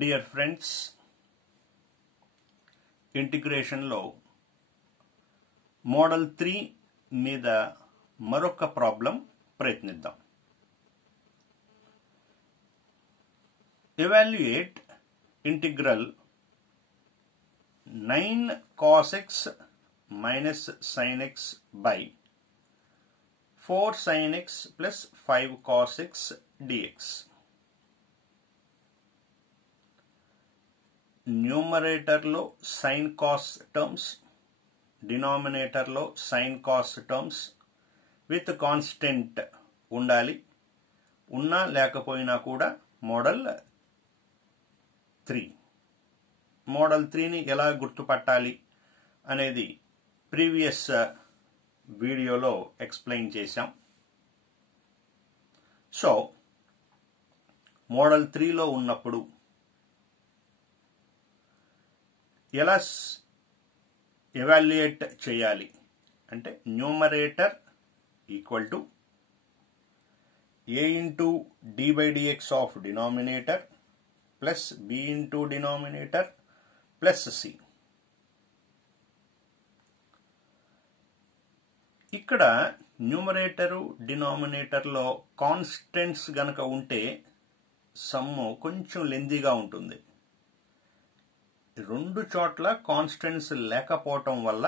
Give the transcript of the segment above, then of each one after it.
Dear friends, integration లో model 3 మీద మరొక ప్రాబ్లం ప్రయత్నిద్దాం. Evaluate integral 9 cos x minus sin x by 4 sin x plus 5 cos x dx. Numerator లో sine cos terms, denominator లో sine cos terms with constant ఉండాలి. ఉన్నా లేకపోయినా కూడా మోడల్ 3. మోడల్ 3ని ఎలా గుర్తుపట్టాలి అనేది ప్రీవియస్ వీడియోలో ఎక్స్ప్లెయిన్ చేశాం. సో మోడల్ 3లో ఉన్నప్పుడు ఎలా ఎవాల్యుయేట్ చేయాలి అంటే numerator equal to a into d by dx of denominator plus b into denominator plus c. ఇక్కడ న్యూమరేటరు డినామినేటర్లో కాన్స్టెంట్స్ గనక ఉంటే సమ్ము కొంచెం లెందీగా ఉంటుంది. రెండు చోట్ల కాన్స్టెంట్స్ లేకపోవటం వల్ల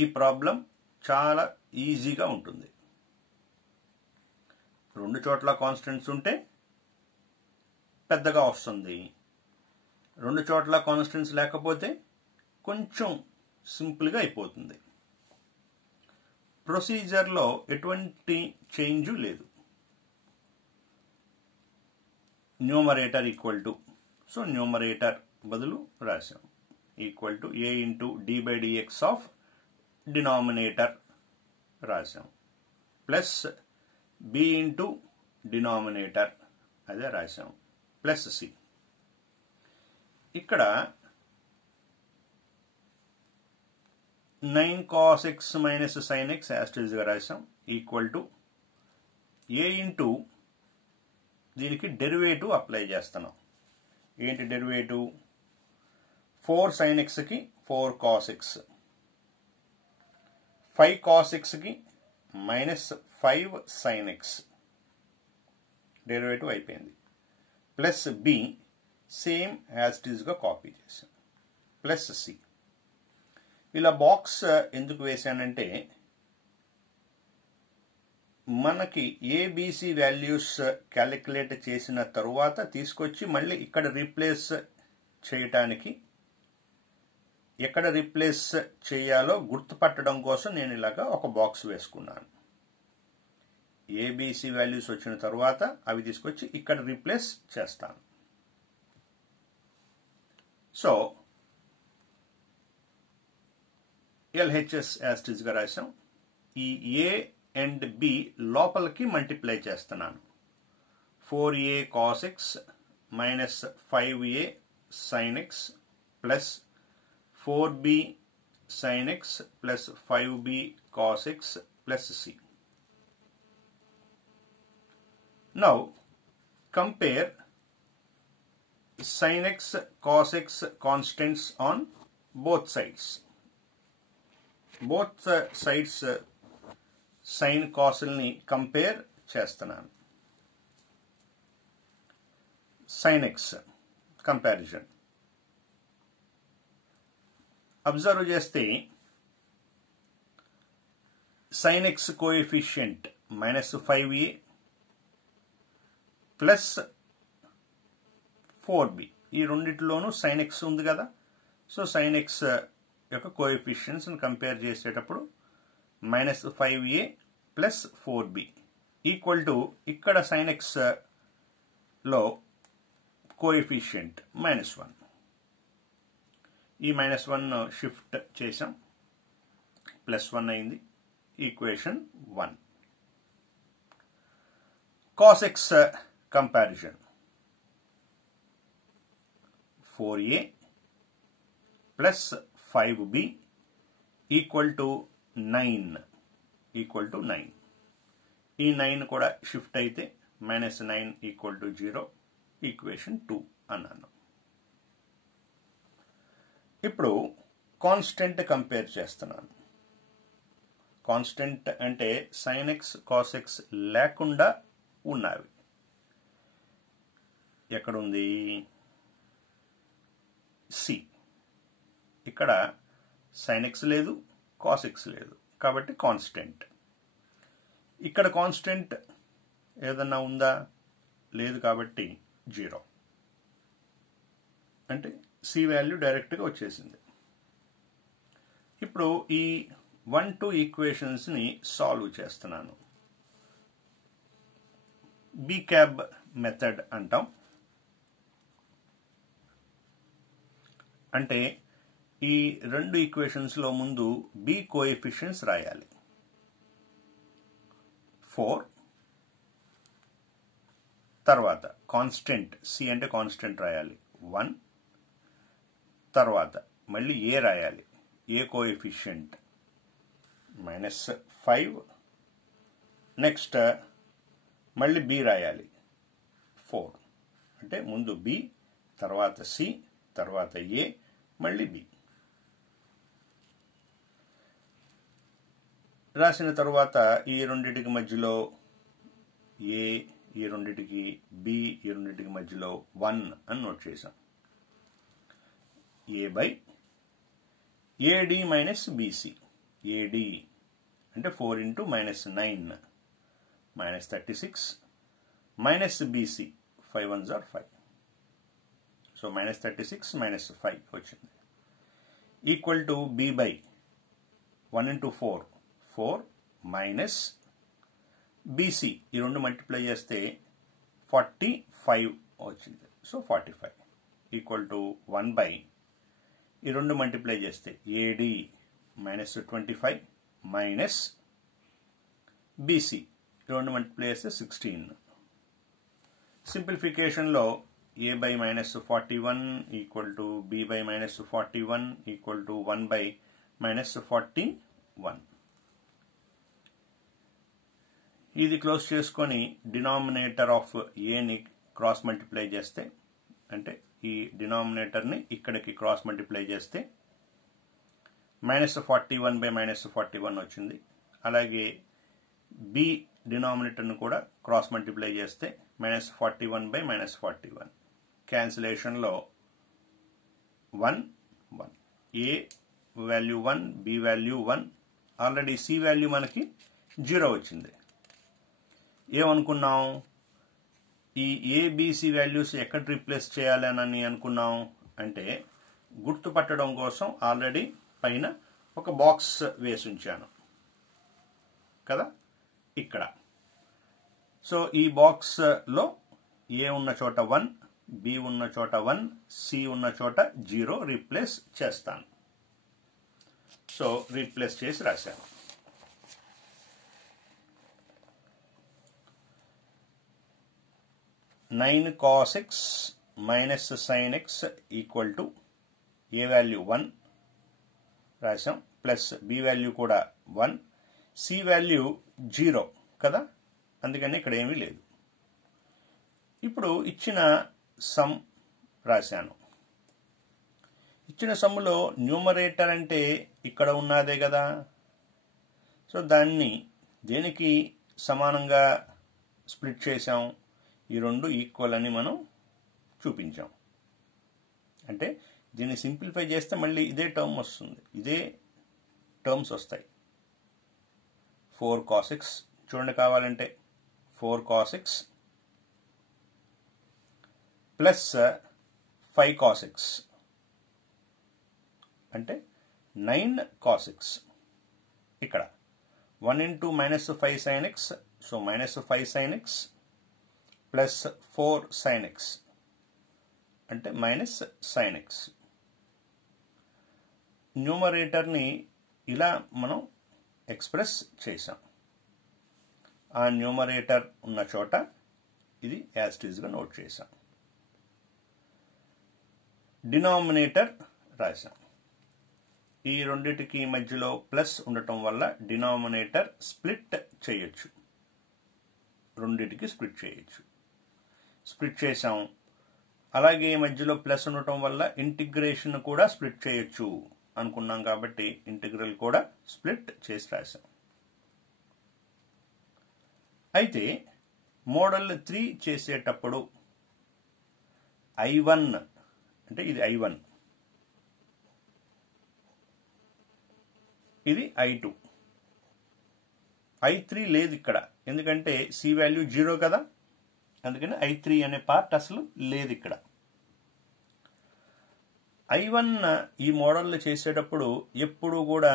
ఈ ప్రాబ్లం చాలా ఈజీగా ఉంటుంది. రెండు చోట్ల కాన్స్టెంట్స్ ఉంటే పెద్దగా వస్తుంది. రెండు చోట్ల కాన్స్టెంట్స్ లేకపోతే కొంచెం సింపుల్గా అయిపోతుంది. ప్రొసీజర్లో ఎటువంటి చేంజ్ లేదు. Numerator equal to, so numerator బదులు రాశాం equal to a into d by dx of denominator రాశాం ప్లస్ b ఇంటూ డినామినేటర్ అదే రాశాం ప్లస్ c. ఇక్కడ 9 cos x minus sin x యాస్టీజ్గా రాశాం ఈక్వల్ టు a ఇంటూ దీనికి డెరివేటివ్ అప్లై చేస్తున్నాం. ఏంటి డెరివేటివ్? 4 sin x కి 4 cos x, 5 cos x కి మైనస్ 5 sin x డెరివేటివ్ అయిపోయింది. Plus b same as it ఈస్గా కాపీ చేసాం ప్లస్ c. ఇలా బాక్స్ ఎందుకు వేసానంటే మనకి ఏబిసి వాల్యూస్ క్యాలిక్యులేట్ చేసిన తరువాత తీసుకొచ్చి మళ్ళీ ఇక్కడ రీప్లేస్ చేయటానికి, ఎక్కడ రీప్లేస్ చేయాలో గుర్తుపట్టడం కోసం నేను ఇలాగా ఒక బాక్స్ వేసుకున్నాను. ఏబిసి వాల్యూస్ వచ్చిన తర్వాత అవి తీసుకొచ్చి ఇక్కడ రీప్లేస్ చేస్తాను. సో ఎల్హెచ్ఎస్ యాస్టీజ్గా రాసాం. ఈ ఏ అండ్ బి లోపలికి మల్టిప్లై చేస్తున్నాను. 4a cos x minus 5a sin x plus 4b sin x plus 5b cos x plus c. Now compare sin x cos x constants on both sides. Both sides sine కాసుల్ని compare చేస్తున్నాను. Sine x comparison observe చేస్తే sine x coefficient minus 5a plus 4b. ఈ రెండిట్లోనూ sign X ఉంది కదా. So sign X యొక్క కోఎఫిషియన్స్ని compare చేసేటప్పుడు minus 5a plus 4b equal to ఇక్కడ సైన్ ఎక్స్ లో కోఎఫిషియంట్ -1. ఈ -1 షిఫ్ట్ చేసాం, +1 అయింది. Equation 1. Cos X comparison 4a plus 5b equal to 9 equal to 9. ఈ 9 కూడా షిఫ్ట్ అయితే -9 ఈక్వల్ టు 0. ఈక్వేషన్ 2 అన్నాను. ఇప్పుడు కాన్స్టెంట్ కంపేర్ చేస్తున్నాను. కాన్స్టెంట్ అంటే sin x cos x లేకుండా ఉన్నవి. ఎక్కడుంది? సి. ఇక్కడ sin x లేదు, cos x లేదు, కాబట్టి కాన్స్టెంట్. ఇక్కడ కాన్స్టెంట్ ఏదన్నా ఉందా? లేదు, కాబట్టి 0. అంటే సి వాల్యూ డైరెక్ట్గా వచ్చేసింది. ఇప్పుడు ఈ 1-2 ఈక్వేషన్స్ని సాల్వ్ చేస్తున్నాను. బీ క్యాబ్ మెథడ్ అంటాం. అంటే ఈ 2 ఈక్వేషన్స్లో ముందు బి కోఎఫిషియెంట్స్ రాయాలి. 4, తర్వాత కాన్స్టెంట్ సి అంటే కాన్స్టెంట్ రాయాలి 1, తర్వాత మళ్ళీ ఏ రాయాలి, ఏ కోఎఫిషియంట్ -5, నెక్స్ట్ మళ్ళీ బి రాయాలి 4. అంటే ముందు బి, తర్వాత సి, తర్వాత ఏ, మళ్ళీ బి రాసిన తర్వాత ఈ రెండిటికి మధ్యలో ఏ, ఈ రెండిటికి బి, ఈ రెండిటికి మధ్యలో 1 అని నోట్ చేసాం. A by a d minus b c. A d అంటే 4 × -9 -36 minus BC 5 1s are 5. So -36 -5 వచ్చింది. Equal to be by 1 × 4 4 minus BC ఈ రెండు మల్టిప్లై చేస్తే 45 వచ్చింది. సో 45 ఈక్వల్ టు 1 బై ఈ రెండు మల్టిప్లై చేస్తే ఏడి -25 మైనస్ బీసీ ఈ రెండు మల్టిప్లై చేస్తే 16. సింప్లిఫికేషన్లో a by -41 equal to b by -41 equal to 1 by -41. ఇది క్లోజ్ చేసుకొని డినామినేటర్ ఆఫ్ ఏని క్రాస్ మల్టిప్లై చేస్తే, అంటే ఈ డినామినేటర్ని ఇక్కడికి క్రాస్ మల్టిప్లై చేస్తే -41 by -41 వచ్చింది. అలాగే బి డినామినేటర్ని కూడా క్రాస్ మల్టిప్లై చేస్తే -41 by -41. క్యాన్సిలేషన్లో 1 1, A value 1, B value 1, already C value మనకి 0 వచ్చింది. ఏమనుకున్నాం? ఈ ఏబిసి వాల్యూస్ ఎక్కడ రీప్లేస్ చేయాలని అనుకున్నాం అంటే, గుర్తుపట్టడం కోసం ఆల్రెడీ పైన ఒక బాక్స్ వేసి ఉంచాను కదా ఇక్కడ. సో ఈ బాక్స్లో ఏ ఉన్న చోట 1, బి ఉన్న చోట 1, సి ఉన్న చోట 0 రీప్లేస్ చేస్తాను. సో రీప్లేస్ చేసి రాశాను. (9 cos x minus sin x equal to a value 1 రాశాం, ప్లస్ బి వాల్యూ కూడా 1, సి వాల్యూ 0 కదా, అందుకని ఇక్కడ ఏమీ లేదు. ఇప్పుడు ఇచ్చిన సమ్ రాశాను. ఇచ్చిన సమ్ములో న్యూమరేటర్ అంటే ఇక్కడ ఉన్నదే కదా. సో దాన్ని దేనికి సమానంగా స్ప్లిట్ చేసాం? ఈ రెండు ఈక్వల్ అని మనం చూపించాం. అంటే దీన్ని సింప్లిఫై చేస్తే మళ్ళీ ఇదే టర్మ్ వస్తుంది, ఇదే టర్మ్స్ వస్తాయి. 4 cos x చూడండి, కావాలంటే 4 cos x plus 5 cos x అంటే 9 cos x. ఇక్కడ 1 × -5 sin x, so -5 sin x plus 4 sin x అంటే -sin x. న్యూమరేటర్ని ఇలా మనం ఎక్స్ప్రెస్ చేసాం. ఆ న్యూమరేటర్ ఉన్న చోట ఇది యాజ్ ఇట్ ఈజ్గా నోట్ చేసాం. డినామినేటర్ రాసాం. ఈ రెండిటికి మధ్యలో ప్లస్ ఉండటం వల్ల డినామినేటర్ స్ప్లిట్ చేయొచ్చు, రెండిటికి స్ప్లిట్ చేయొచ్చు. స్ప్లిట్ చేసాం. అలాగే మధ్యలో ప్లస్ ఉండటం వల్ల ఇంటిగ్రేషన్ కూడా స్ప్లిట్ చేయొచ్చు అనుకున్నాం కాబట్టి ఇంటిగ్రల్ కూడా స్ప్లిట్ చేసి రాసాం. అయితే మోడల్ 3 చేసేటప్పుడు I1 అంటే ఇది I1, ఇది I2, I3 లేదు ఇక్కడ, ఎందుకంటే C వాల్యూ 0 కదా, అందుకని I3 అనే పార్ట్ అసలు లేదు ఇక్కడ. I1 ఈ మోడల్ చేసేటప్పుడు ఎప్పుడు కూడా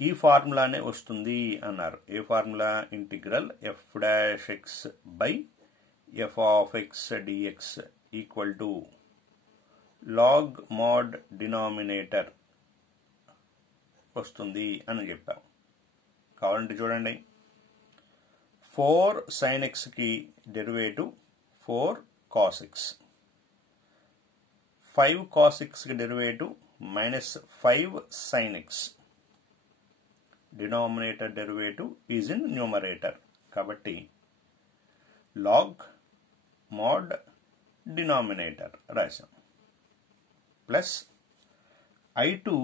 ఈ ఫార్ములానే వస్తుంది అన్నారు. ఏ formula? Integral f'(x) by f(x) dx equal to log mod denominator వస్తుంది అని చెప్పాం. కావాలంటే చూడండి, 4 sin x కి derivative 4 cos x, 5 cos x కి derivative -5 sin x. Denominator derivative is in numerator కాబట్టి లాగ్ మోడ్ డినామినేటర్ రాసాం. ప్లస్ I2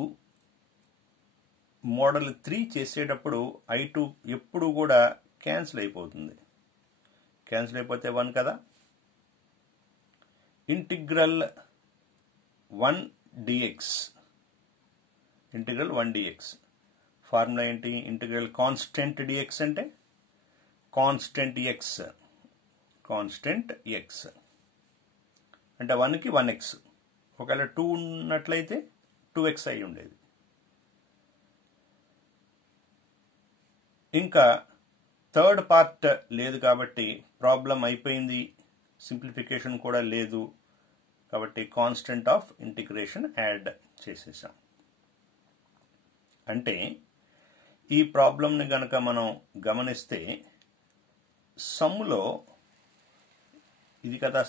మోడల్ 3 చేసేటప్పుడు I2 ఎప్పుడు కూడా క్యాన్సిల్ అయిపోతుంది. క్యాన్సిల్ అయిపోతే 1 కదా. Integral 1 dx, integral 1 dx formula ఏంటి? ఇంటిగ్రల్ కాన్స్టెంట్ dx అంటే కాన్స్టెంట్ x, కాన్స్టెంట్ x అంటే 1కి 1x, ఒకవేళ 2 ఉన్నట్లయితే 2x అయి ఉండేది. ఇంకా థర్డ్ పార్ట్ లేదు కాబట్టి ప్రాబ్లం అయిపోయింది, సింప్లిఫికేషన్ కూడా లేదు కాబట్టి కాన్స్టెంట్ ఆఫ్ ఇంటిగ్రేషన్ యాడ్ చేసేసాం. అంటే ఈ ప్రాబ్లంని గనక మనం గమనిస్తే సమ్ములో ఇది కదా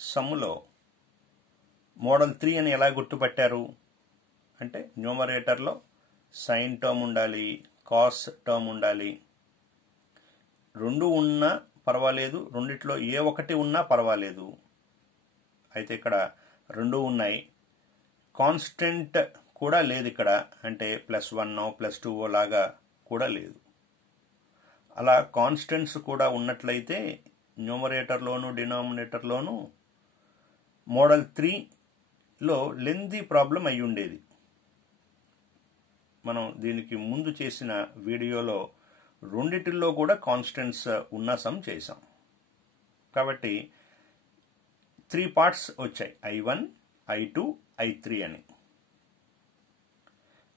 సమ్ములో మోడల్ 3 అని ఎలా గుర్తుపట్టారు అంటే న్యూమరేటర్లో సైన్ టర్మ్ ఉండాలి, కాస్ టర్మ్ ఉండాలి. 2 ఉన్నా పర్వాలేదు, రెండిట్లో ఏ ఒకటి ఉన్నా పర్వాలేదు. అయితే ఇక్కడ 2 ఉన్నాయి, కాన్స్టెంట్ కూడా లేదు ఇక్కడ, అంటే +1 +2 లాగా కూడా లేదు. అలా కాన్స్టెంట్స్ కూడా ఉన్నట్లయితే న్యూమరేటర్లోను డినామినేటర్లోను మోడల్ 3లో లెందీ ప్రాబ్లం అయి ఉండేది. మనం దీనికి ముందు చేసిన వీడియోలో రెండిటిల్లో కూడా కాన్స్టెంట్స్ ఉన్న సమ్ చేసాం కాబట్టి 3 పార్ట్స్ వచ్చాయి, I1, I2, I3 అని.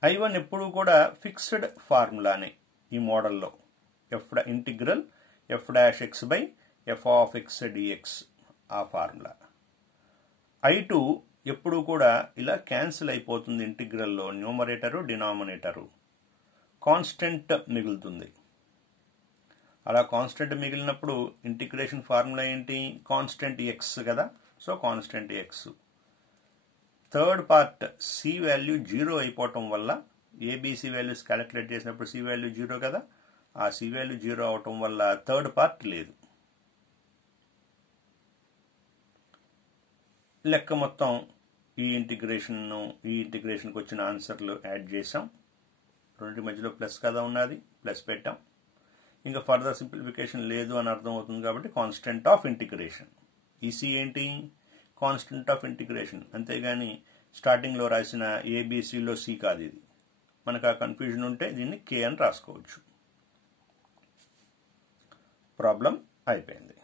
I1 ఎప్పుడు కూడా ఫిక్స్డ్ ఫార్ములానే ఈ మోడల్లో, integral f'(x) by f(x) dx ఆ ఫార్ములా. I2 ఎప్పుడు కూడా ఇలా క్యాన్సిల్ అయిపోతుంది, ఇంటిగ్రల్లో న్యూమరేటరు డినామినేటరు, కాన్స్టెంట్ మిగులుతుంది. అలా కాన్స్టెంట్ మిగిలినప్పుడు ఇంటిగ్రేషన్ ఫార్ములా ఏంటి? కాన్స్టెంట్ x కదా, so constant x. Third part C value 0 అయిపోవటం వల్ల ABC వాల్యూస్ క్యాలిక్యులేట్ చేసినప్పుడు C వాల్యూ 0 కదా, ఆ C వాల్యూ 0 అవటం వల్ల థర్డ్ పార్ట్ లేదు. లెక్క మొత్తం ఈ ఇంటిగ్రేషన్కి వచ్చిన ఆన్సర్లు యాడ్ చేసాం. రెండింటి మధ్యలో ప్లస్ కదా ఉన్నది, ప్లస్ పెట్టాం. ఇంకా ఫర్దర్ సింప్లిఫికేషన్ లేదు అని అర్థం అవుతుంది కాబట్టి కాన్స్టెంట్ ఆఫ్ ఇంటిగ్రేషన్. ఈ C ఏంటి? కాన్స్టెంట్ ఆఫ్ ఇంటిగ్రేషన్, అంతేగాని స్టార్టింగ్లో రాసిన ABCలో C కాదు ఇది. మనకు ఆ కన్ఫ్యూజన్ ఉంటే దీన్ని K అని రాసుకోవచ్చు. ప్రాబ్లం అయిపోయింది.